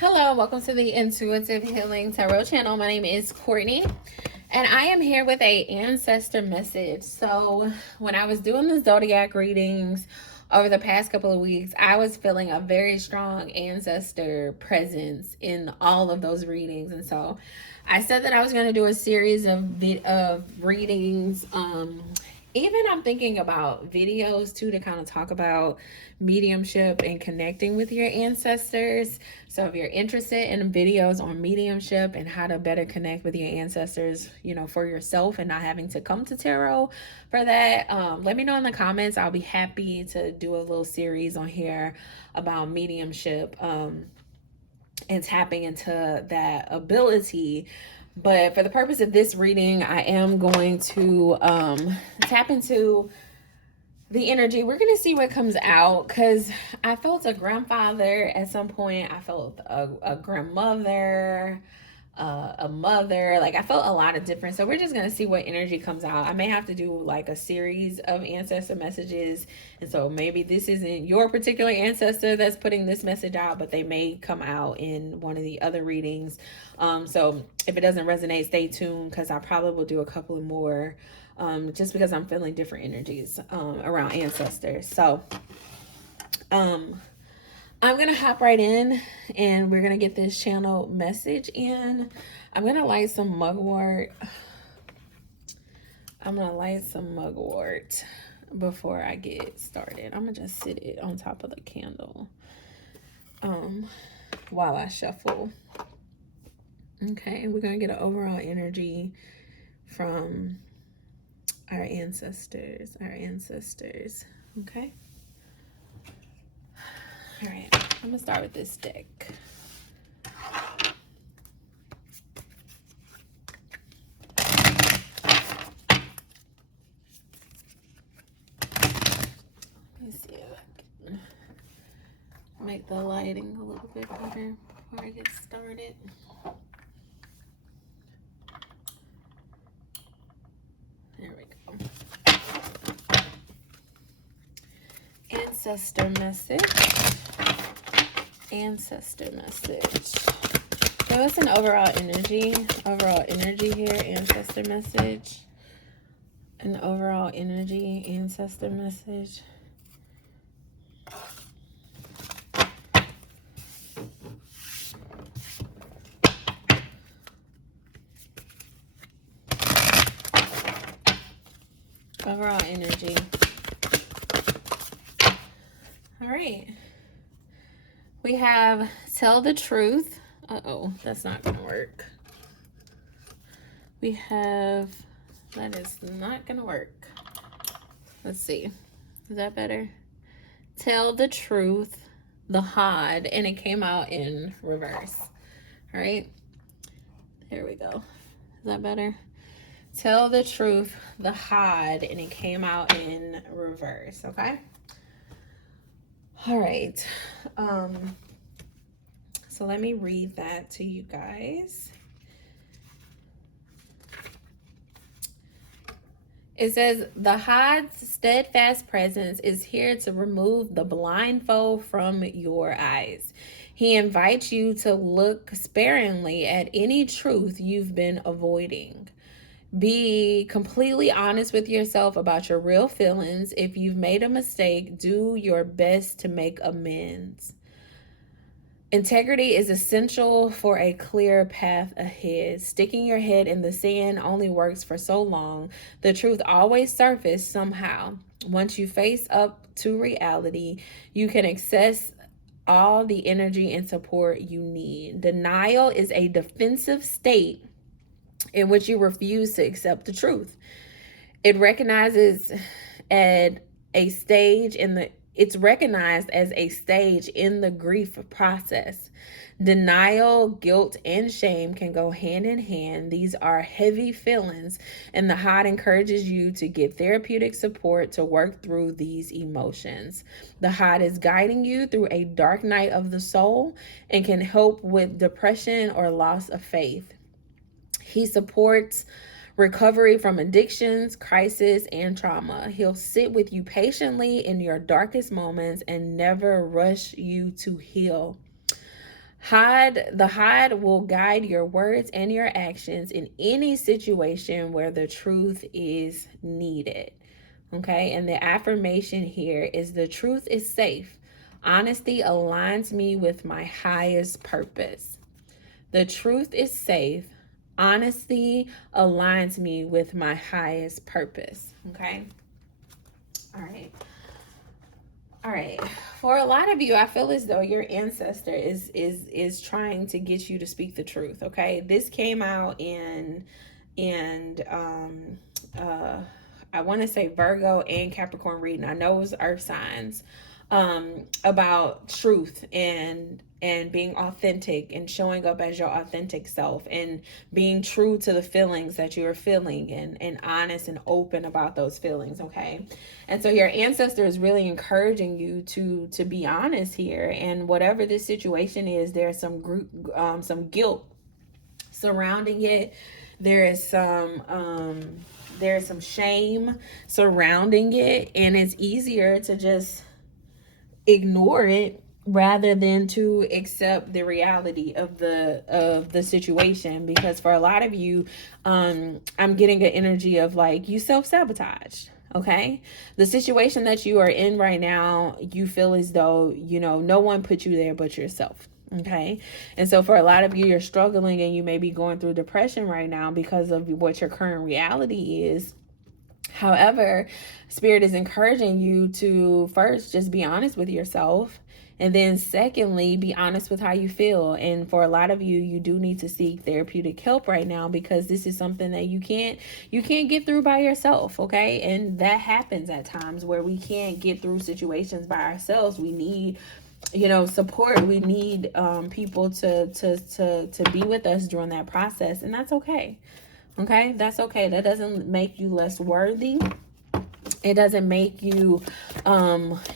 Hello, welcome to the Intuitive Healing Tarot channel. My name is Courtney, and I am here with a ancestor message. So when I was doing the zodiac readings over the past couple of weeks, I was feeling a very strong ancestor presence in all of those readings. And so I said that I was going to do a series of readings. Even I'm thinking about videos too, to kind of talk about mediumship and connecting with your ancestors. So if you're interested in videos on mediumship and how to better connect with your ancestors, for yourself and not having to come to tarot for that, let me know in the comments. I'll be happy to do a little series on here about mediumship and tapping into that ability. But for the purpose of this reading, I am going to tap into the energy. We're going to see what comes out, because I felt a grandfather at some point. I felt a grandmother, a mother. Like, I felt a lot of different. So we're just going to see what energy comes out. I may have to do like a series of ancestor messages. And so maybe this isn't your particular ancestor that's putting this message out, but they may come out in one of the other readings. So if it doesn't resonate, stay tuned, because I probably will do a couple of more, just because I'm feeling different energies around ancestors. So I'm going to hop right in, and we're going to get this channel message in. I'm going to light some mugwort. Before I get started. I'm going to just sit it on top of the candle while I shuffle. Okay, we're going to get an overall energy from our ancestors. Okay. All right, I'm gonna start with this deck. Let me see if I can make the lighting a little bit better before I get started. There we go. Ancestor message. Give us an overall energy here. Ancestor message. An overall energy. Ancestor message. Overall energy. All right. We have tell the truth. Uh-oh, that's not gonna work. We have, that is not gonna work. Let's see. Is that better? Tell the truth, the Hod, and it came out in reverse. All right. There we go. Is that better? Tell the truth, the Hod, and it came out in reverse. Okay. All right. So let me read that to you guys. It says, the Hod's steadfast presence is here to remove the blindfold from your eyes. He invites you to look sparingly at any truth you've been avoiding. Be completely honest with yourself about your real feelings. If you've made a mistake, do your best to make amends. Integrity is essential for a clear path ahead. Sticking your head in the sand only works for so long. The truth always surfaces somehow. Once you face up to reality, you can access all the energy and support you need. Denial is a defensive state in which you refuse to accept the truth. It's recognized as a stage in the grief process. Denial, guilt, and shame can go hand in hand. These are heavy feelings, and the Hod encourages you to get therapeutic support to work through these emotions. The Hod is guiding you through a dark night of the soul and can help with depression or loss of faith. He supports recovery from addictions, crisis, and trauma. He'll sit with you patiently in your darkest moments and never rush you to heal. The hide will guide your words and your actions in any situation where the truth is needed. Okay, and the affirmation here is the truth is safe. Honesty aligns me with my highest purpose. The truth is safe. Honesty aligns me with my highest purpose. Okay. All right. All right. For a lot of you, I feel as though your ancestor is trying to get you to speak the truth. Okay. This came out in I want to say Virgo and Capricorn reading. I know it was earth signs, about truth and being authentic and showing up as your authentic self and being true to the feelings that you're feeling and honest and open about those feelings. Okay. And so your ancestor is really encouraging you to be honest here, and whatever this situation is, there's some guilt surrounding it. There's some shame surrounding it, and it's easier to just ignore it rather than to accept the reality of the situation. Because for a lot of you, I'm getting an energy of like you self-sabotaged. Okay, the situation that you are in right now, you feel as though, you know, no one put you there but yourself. Okay. And so for a lot of you, you're struggling and you may be going through depression right now because of what your current reality is. However, Spirit is encouraging you to first just be honest with yourself. And then secondly, be honest with how you feel. And for a lot of you, you do need to seek therapeutic help right now, because this is something that you can't get through by yourself. Okay. And that happens at times where we can't get through situations by ourselves. We need, you know, support. We need people to be with us during that process. And that's okay. Okay, that's okay. That doesn't make you less worthy. It doesn't make you,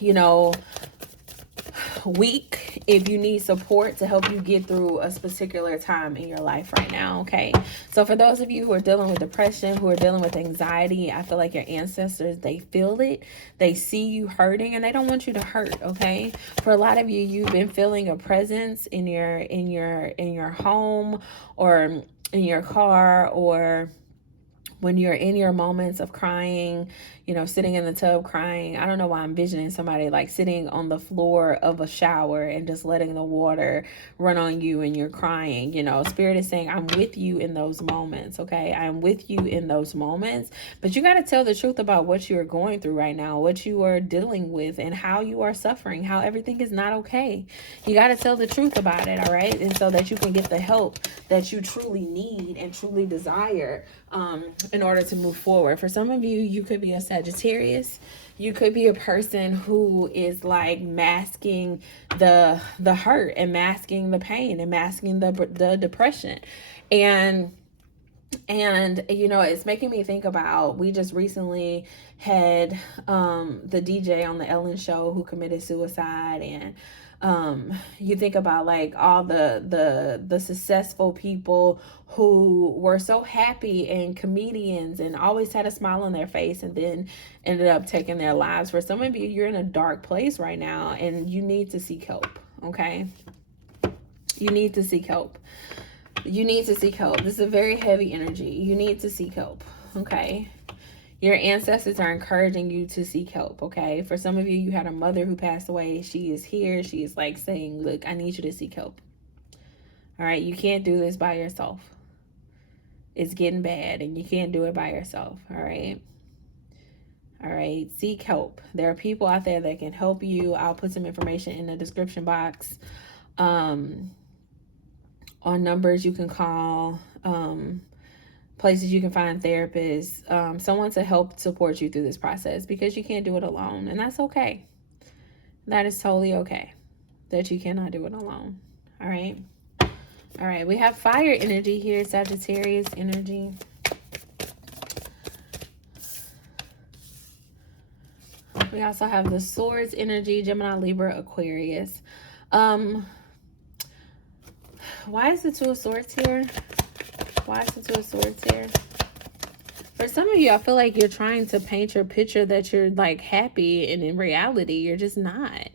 you know, weak if you need support to help you get through a particular time in your life right now. Okay, so for those of you who are dealing with depression, who are dealing with anxiety, I feel like your ancestors, they feel it, they see you hurting, and they don't want you to hurt. Okay, for a lot of you, you've been feeling a presence in your home, or in your car, or when you're in your moments of crying, you know, sitting in the tub crying. I don't know why I'm envisioning somebody like sitting on the floor of a shower and just letting the water run on you and you're crying. You know, Spirit is saying, I'm with you in those moments. Okay, I'm with you in those moments. But you got to tell the truth about what you are going through right now, what you are dealing with, and how you are suffering, how everything is not okay. You got to tell the truth about it. All right. And so that you can get the help that you truly need and truly desire, in order to move forward. For some of you, you could be a Sagittarius. You could be a person who is like masking the hurt and masking the pain and masking the depression. And you know, it's making me think about, we just recently had the DJ on the Ellen show who committed suicide. And you think about like all the successful people who were so happy and comedians and always had a smile on their face, and then ended up taking their lives. For some of you, you're in a dark place right now and you need to seek help. Okay, you need to seek help. You need to seek help. This is a very heavy energy. You need to seek help. Okay, your ancestors are encouraging you to seek help. Okay, for some of you, you had a mother who passed away. She is here. She is like saying, look, I need you to seek help. All right, you can't do this by yourself. It's getting bad and you can't do it by yourself. All right, seek help. There are people out there that can help you. I'll put some information in the description box on numbers you can call, places you can find therapists, someone to help support you through this process, because you can't do it alone. And that's okay. That is totally okay that you cannot do it alone. All right. All right. We have fire energy here, Sagittarius energy. We also have the swords energy, Gemini, Libra, Aquarius. Why is the Two of Swords here? Why is the Two of Swords here? For some of you, I feel like you're trying to paint your picture that you're like happy, and in reality, you're just not.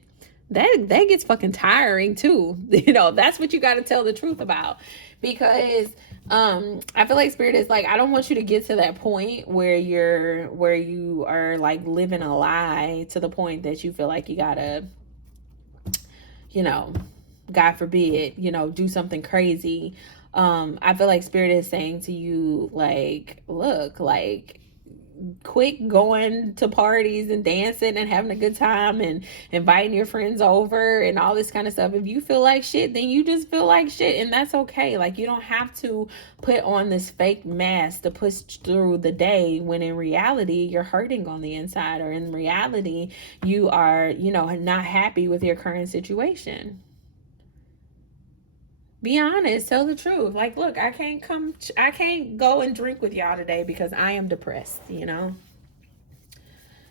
that gets fucking tiring too. You know, that's what you got to tell the truth about. Because I feel like spirit is like, I don't want you to get to that point where you are like living a lie to the point that you feel like you gotta, you know, God forbid, you know, do something crazy. I feel like spirit is saying to you, like, look, like, quit going to parties and dancing and having a good time and inviting your friends over and all this kind of stuff. If you feel like shit, then you just feel like shit, and that's okay. Like, you don't have to put on this fake mask to push through the day, when in reality you're hurting on the inside, or in reality you are, you know, not happy with your current situation. Be honest, tell the truth. Like, look, I can't go and drink with y'all today because I am depressed, you know?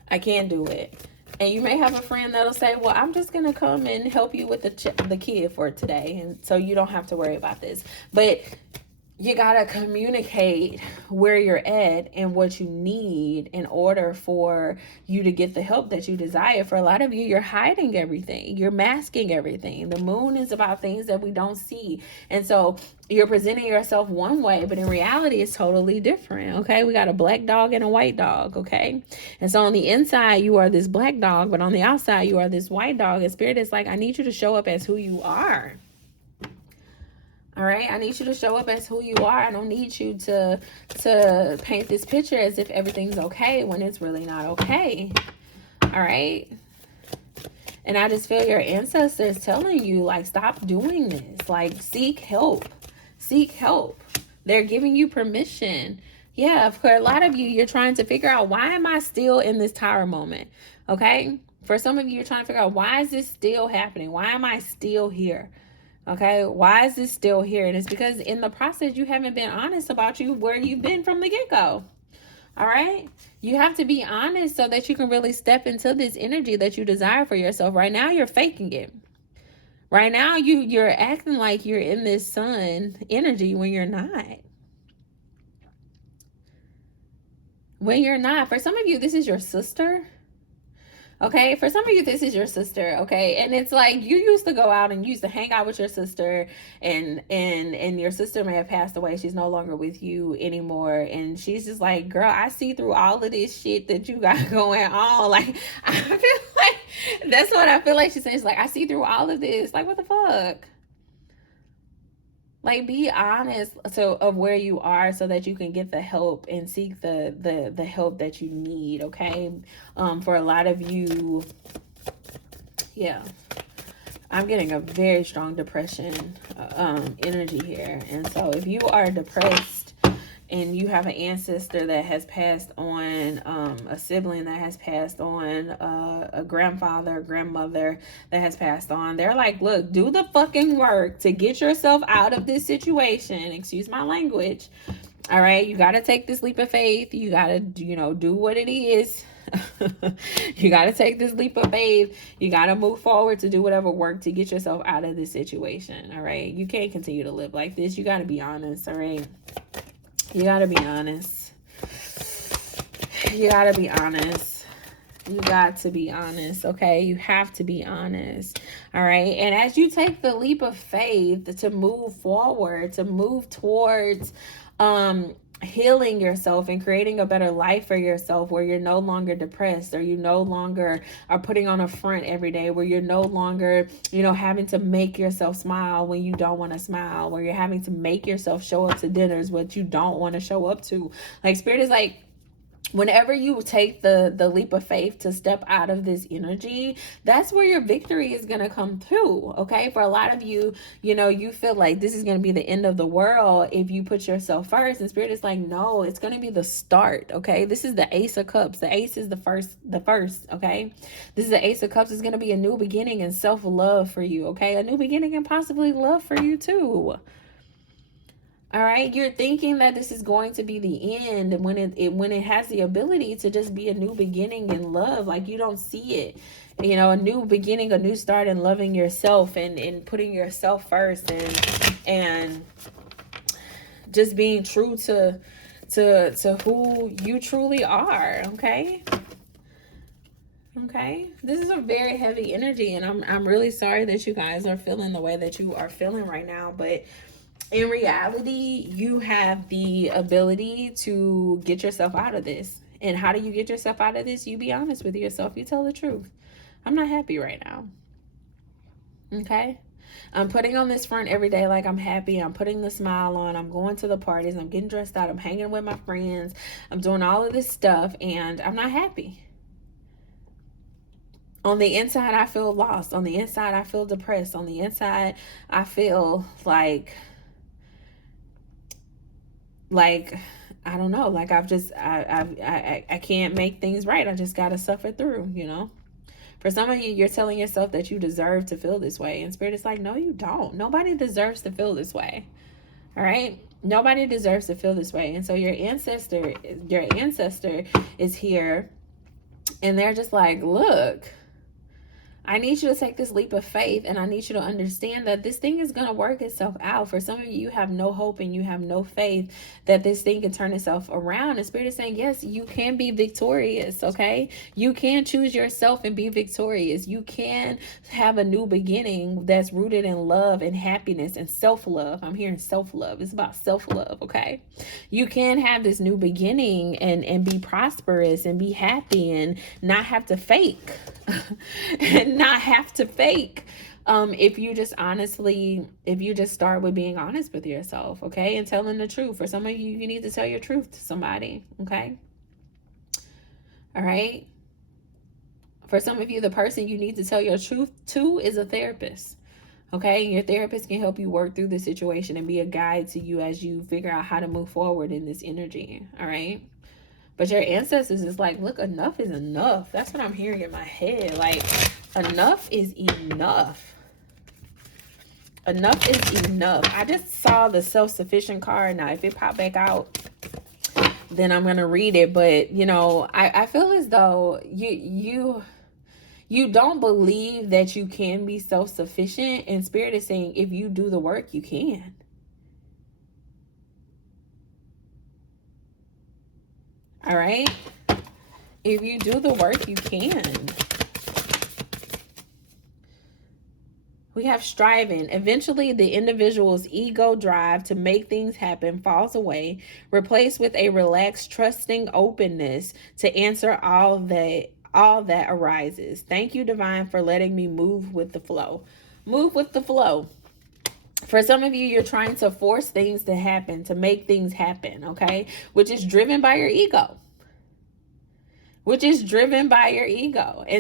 I can't do it. And you may have a friend that'll say, well, I'm just going to come and help you with the kid for today, and so you don't have to worry about this. But you got to communicate where you're at and what you need in order for you to get the help that you desire. For a lot of you, you're hiding everything. You're masking everything. The moon is about things that we don't see. And so you're presenting yourself one way, but in reality, it's totally different. Okay. We got a black dog and a white dog. Okay. And so on the inside, you are this black dog, but on the outside, you are this white dog. And spirit is like, I need you to show up as who you are. All right, I need you to show up as who you are. I don't need you to paint this picture as if everything's okay when it's really not okay. All right. And I just feel your ancestors telling you, like, stop doing this. Like, seek help. Seek help. They're giving you permission. Yeah, for a lot of you, you're trying to figure out, why am I still in this tower moment? Okay. For some of you, you're trying to figure out, why is this still happening? Why am I still here? Okay, why is this still here? And it's because in the process, you haven't been honest about where you've been from the get-go. All right, you have to be honest so that you can really step into this energy that you desire for yourself. Right now, you're faking it. Right now, you're acting like you're in this sun energy when you're not. When you're not. For some of you, this is your sister. Okay, for some of you, this is your sister. Okay, and it's like, you used to go out and you used to hang out with your sister, and your sister may have passed away. She's no longer with you anymore, and she's just like, girl, I see through all of this shit that you got going on. Like, I feel like that's what I feel like she's saying. She's like, I see through all of this. Like, what the fuck? Like, be honest of where you are so that you can get the help and seek the help that you need. Okay. For a lot of you, yeah, I'm getting a very strong depression energy here. And so if you are depressed and you have an ancestor that has passed on, a sibling that has passed on, a grandfather, a grandmother that has passed on, they're like, look, do the fucking work to get yourself out of this situation. Excuse my language. All right. You got to take this leap of faith. You got to, do what it is. You got to take this leap of faith. You got to move forward to do whatever work to get yourself out of this situation. All right. You can't continue to live like this. You got to be honest. All right. You got to be honest. You got to be honest. You got to be honest, okay? You have to be honest, all right? And as you take the leap of faith to move forward, to move towards healing yourself and creating a better life for yourself, where you're no longer depressed, or you no longer are putting on a front every day, where you're no longer, having to make yourself smile when you don't want to smile, where you're having to make yourself show up to dinners what you don't want to show up to. Like, spirit is like, whenever you take the leap of faith to step out of this energy, that's where your victory is going to come through. Okay. For a lot of you, you feel like this is going to be the end of the world if you put yourself first, and spirit is like, no, it's going to be the start. Okay. This is the Ace of Cups. The Ace is the first. Okay. This is the Ace of Cups. It's going to be a new beginning and self-love for you. Okay. A new beginning and possibly love for you too. All right, you're thinking that this is going to be the end when it has the ability to just be a new beginning in love. Like, you don't see it, a new beginning, a new start in loving yourself and putting yourself first and just being true to who you truly are. Okay. Okay, this is a very heavy energy, and I'm really sorry that you guys are feeling the way that you are feeling right now, but in reality, you have the ability to get yourself out of this. And how do you get yourself out of this? You be honest with yourself. You tell the truth. I'm not happy right now. Okay? I'm putting on this front every day like I'm happy. I'm putting the smile on. I'm going to the parties. I'm getting dressed out. I'm hanging with my friends. I'm doing all of this stuff, and I'm not happy. On the inside, I feel lost. On the inside, I feel depressed. On the inside, I feel like I don't know, like I can't make things right. I just gotta suffer through, you know. For some of you, you're telling yourself that you deserve to feel this way, and Spirit is like, no, you don't. Nobody deserves to feel this way. All right, nobody deserves to feel this way. And so your ancestor is here, and they're just like, look, I need you to take this leap of faith, and I need you to understand that this thing is going to work itself out. For some of you, you have no hope and you have no faith that this thing can turn itself around. And Spirit is saying, yes, you can be victorious, okay? You can choose yourself and be victorious. You can have a new beginning that's rooted in love and happiness and self-love. I'm hearing self-love. It's about self-love, okay? You can have this new beginning and be prosperous and be happy and not have to fake. And not have to fake, if you just start with being honest with yourself, okay, and telling the truth. For some of you, you need to tell your truth to somebody, okay? All right. For some of you, the person you need to tell your truth to is a therapist, okay? Your therapist can help you work through the situation and be a guide to you as you figure out how to move forward in this energy. All right. But your ancestors is like, look, enough is enough. That's what I'm hearing in my head. Like, enough is enough. Enough is enough. I just saw the self-sufficient card. Now, if it popped back out, then I'm going to read it. But, you know, I feel as though you don't believe that you can be self-sufficient. And Spirit is saying, if you do the work, you can. All right? If you do the work, you can. We have striving. Eventually, the individual's ego drive to make things happen falls away, replaced with a relaxed, trusting openness to answer all that arises. Thank you, Divine, for letting me move with the flow. Move with the flow. For some of you, you're trying to force things to happen, to make things happen, okay? Which is driven by your ego. And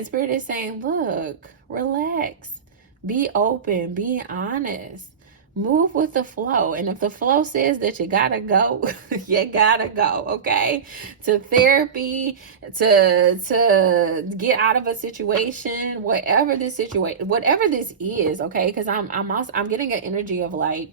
Spirit is saying, look, relax, be open, be honest, move with the flow. And if the flow says that you gotta go, you gotta go, okay? To therapy, to get out of a situation, whatever this is, okay? Because I'm getting an energy of like,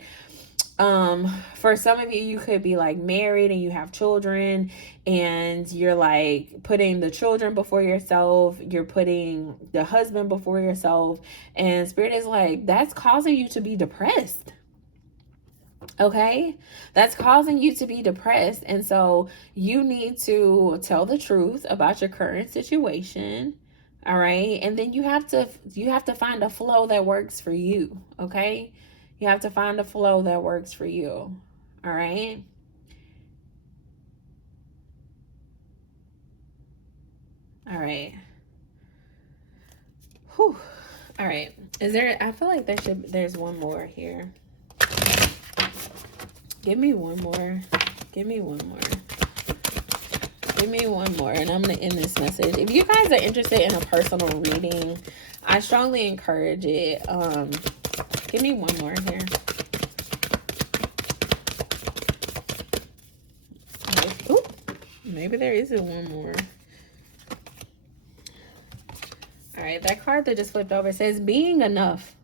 for some of you could be like married and you have children, and you're like putting the children before yourself, you're putting the husband before yourself, and Spirit is like, that's causing you to be depressed. Okay, that's causing you to be depressed. And so you need to tell the truth about your current situation. All right, and then you have to find a flow that works for you. Okay, you have to find a flow that works for you. All right. All right. Whew. All right. I feel like there's one more here. Give me one more. Give me one more. And I'm going to end this message. If you guys are interested in a personal reading, I strongly encourage it. Give me one more here. Ooh, maybe there isn't one more. All right, that card that just flipped over says being enough.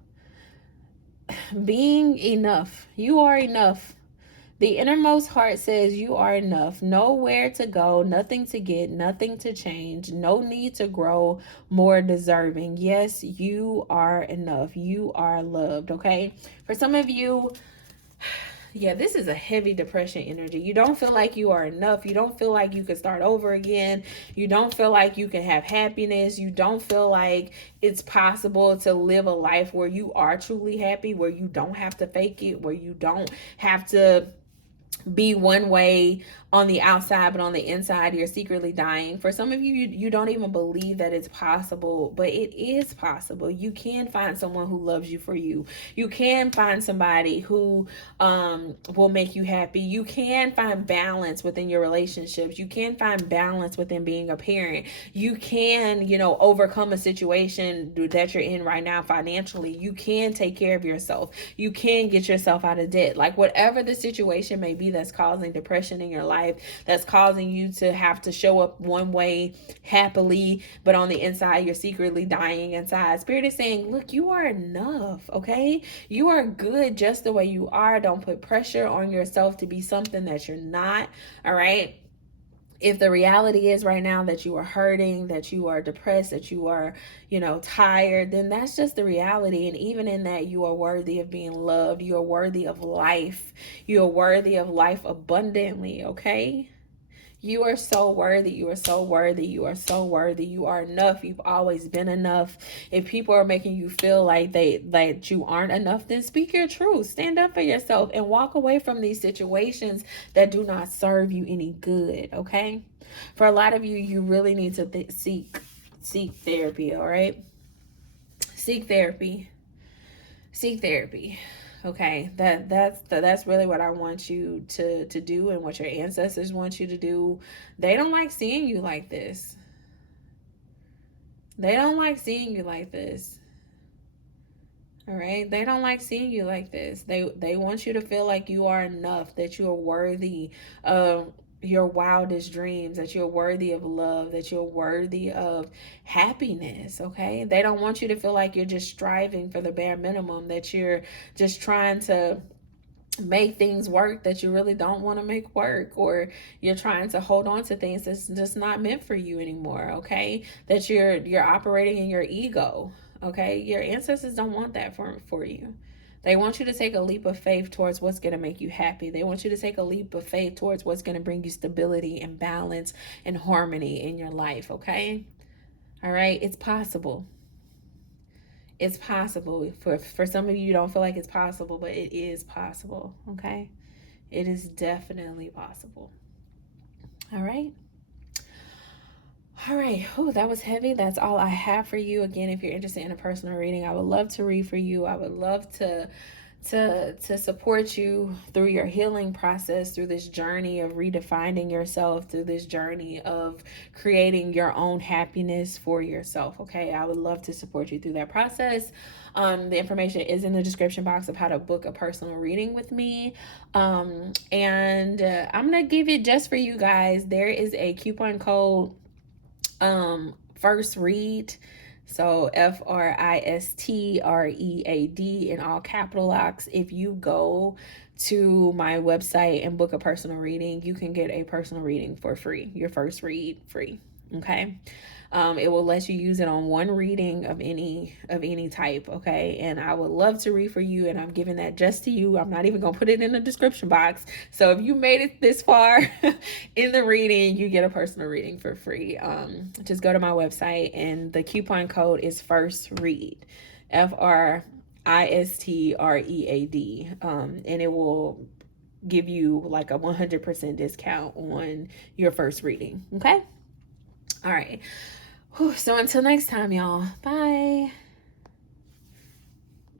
Being enough. You are enough. The innermost heart says you are enough. Nowhere to go, nothing to get, nothing to change, no need to grow more deserving. Yes, you are enough. You are loved, okay? For some of you, Yeah, this is a heavy depression energy. You don't feel like you are enough. You don't feel like you can start over again. You don't feel like you can have happiness. You don't feel like it's possible to live a life where you are truly happy, where you don't have to fake it, where you don't have to be one way on the outside, but on the inside you're secretly dying. For some of you, you don't even believe that it's possible, but it is possible. You can find someone who loves you for you. You can find somebody who will make you happy. You can find balance within your relationships. You can find balance within being a parent. You can, you know, overcome a situation that you're in right now financially. You can take care of yourself. You can get yourself out of debt. Like whatever the situation may be that's causing depression in your life, that's causing you to have to show up one way happily, but on the inside you're secretly dying inside. Spirit is saying, look, you are enough, okay? You are good just the way you are. Don't put pressure on yourself to be something that you're not, all right? If the reality is right now that you are hurting, that you are depressed, that you are, you know, tired, then that's just the reality. And even in that, you are worthy of being loved. You are worthy of life. You are worthy of life abundantly, okay? You are so worthy. You are so worthy. You are so worthy. You are enough. You've always been enough. If people are making you feel like you aren't enough, then speak your truth. Stand up for yourself and walk away from these situations that do not serve you any good, okay? For a lot of you, you really need to seek therapy, all right? Seek therapy. Seek therapy. Okay, that's really what I want you to do, and what your ancestors want you to do. They don't like seeing you like this. They don't like seeing you like this. All right, they don't like seeing you like this. They want you to feel like you are enough, that you are worthy of your wildest dreams, that you're worthy of love, that you're worthy of happiness, okay? They don't want you to feel like you're just striving for the bare minimum, that you're just trying to make things work that you really don't want to make work, or you're trying to hold on to things that's just not meant for you anymore, okay? That you're operating in your ego, okay? Your ancestors don't want that for you. They want you to take a leap of faith towards what's going to make you happy. They want you to take a leap of faith towards what's going to bring you stability and balance and harmony in your life, okay? All right, it's possible. It's possible. For some of you, you don't feel like it's possible, but it is possible, okay? It is definitely possible. All right. All right. Oh, that was heavy. That's all I have for you. Again, if you're interested in a personal reading, I would love to read for you. I would love to support you through your healing process, through this journey of redefining yourself, through this journey of creating your own happiness for yourself, okay? I would love to support you through that process. The information is in the description box of how to book a personal reading with me. And I'm going to give it just for you guys. There is a coupon code, first read. So FRISTREAD in all capital locks. If you go to my website and book a personal reading, you can get a personal reading for free. Your first read free. Okay. It will let you use it on one reading of any type, okay? And I would love to read for you, and I'm giving that just to you. I'm not even gonna put it in the description box. So if you made it this far in the reading, you get a personal reading for free. Just go to my website, and the coupon code is first read, FRISTREAD, and it will give you like a 100% discount on your first reading. Okay. All right. So until next time, y'all. Bye.